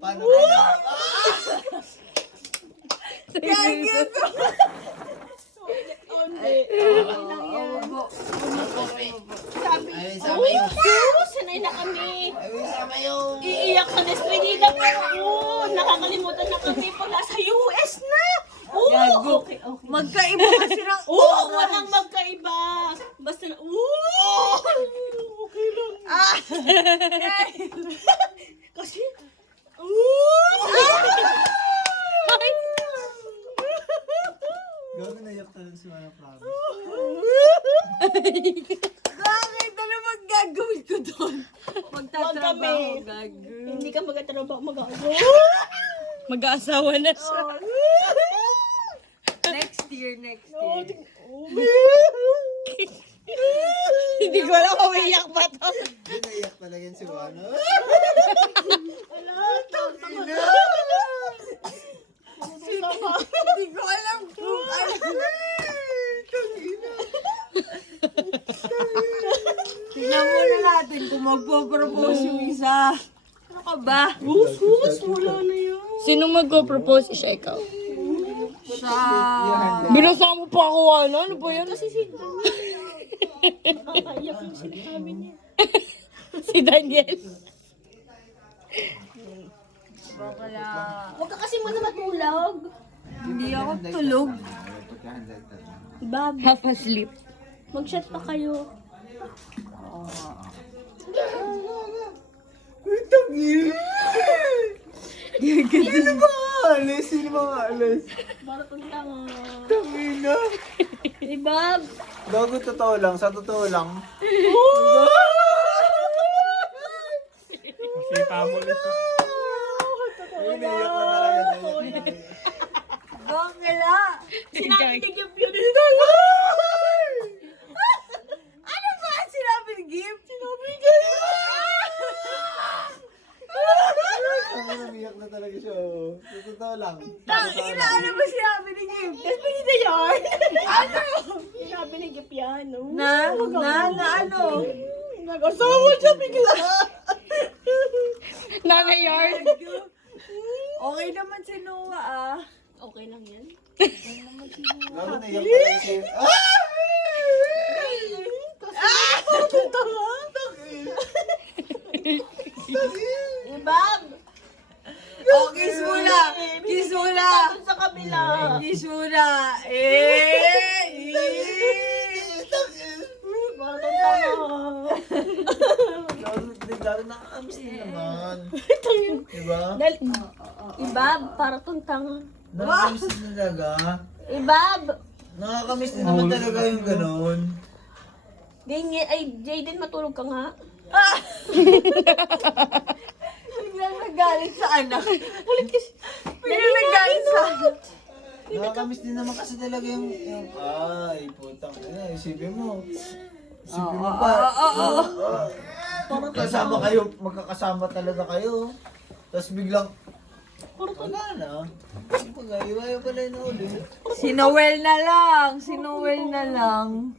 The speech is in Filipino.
Paano ka? Sabi, Ay, sama yung... sanay na kami. Ay, sama yung... Iiyak sa Nesprendida pa. Nakakalimutan na kami pag nasa US na. Gago. Okay. Magkaiba kasi ng Walang magkaiba. Basta na, okay lang. Kasi, Gawin na yak talaga si Mana Promise. Bakit? Ano magagawin ko doon? Magtatrabaho, kami. gago. hindi ka magtatrabaho, mag-agaw. Mag-aasawa na siya. Next year. Hindi ko alam kung iyak pa to. Hindi naiyak talaga yan si Mana. Hindi ko alam kung ano. Tingnan muna natin kung magpo-propose yung isa. Ano ka ba? Sus, wala na yun. Sino mag-propose? Siya, ikaw. Siya. Binasa mo pa ako, ano ba yan? Kasi si Daniel. Nakakaiyak yung sinasabi niya. Si Daniel. Kaya Huwag ka kasi muna matulog. hindi ako tulog. Bab, Half asleep. mag-chat pa kayo. Sino ba alis? Sino ba alis? Para kang tanga. Tangina. Si Bab. Gago, totoo lang. Sa totoo lang. Masipa mo ulit. Ay, naiyak na talaga. Gongela! Sinabi ni Gib yun. Ano ba ang sinabi ni Gib? Sinabi ni Gib. Ay, naiyak na talaga siya. Oh. Sa totoo lang. Ina, ano ba sinabi ni Gib? Kasi na yan. Ano? Sinabi ni Gib yan. Oh. Na ano? Nag-asawa siya bigla. Nanay Yard. Okay naman si Noah ah. Okay lang yan. Gago, naiyak talaga siya. Bab. Oh, kiss muna! Kiss muna! Tapos sa kabila. Kiss muna! Para kang tanga. Gago, nakakamiss din naman. Diba? Ibab, para kang tanga. Nakakamiss din talaga. Ibab. Nakakamiss din naman talaga yung ganun. Jaden, matulog ka nga. Biglang nagalit sa anak. Biglang nagalit sa anak. Nakakamiss din naman kasi talaga yung ay, putang ina, isipin mo. Isipin mo pa. Kasama kayo, magkakasama talaga kayo. Tapos biglang, wala na. Iwayo pala na ulit. Si Noel na lang. Si Noel na lang.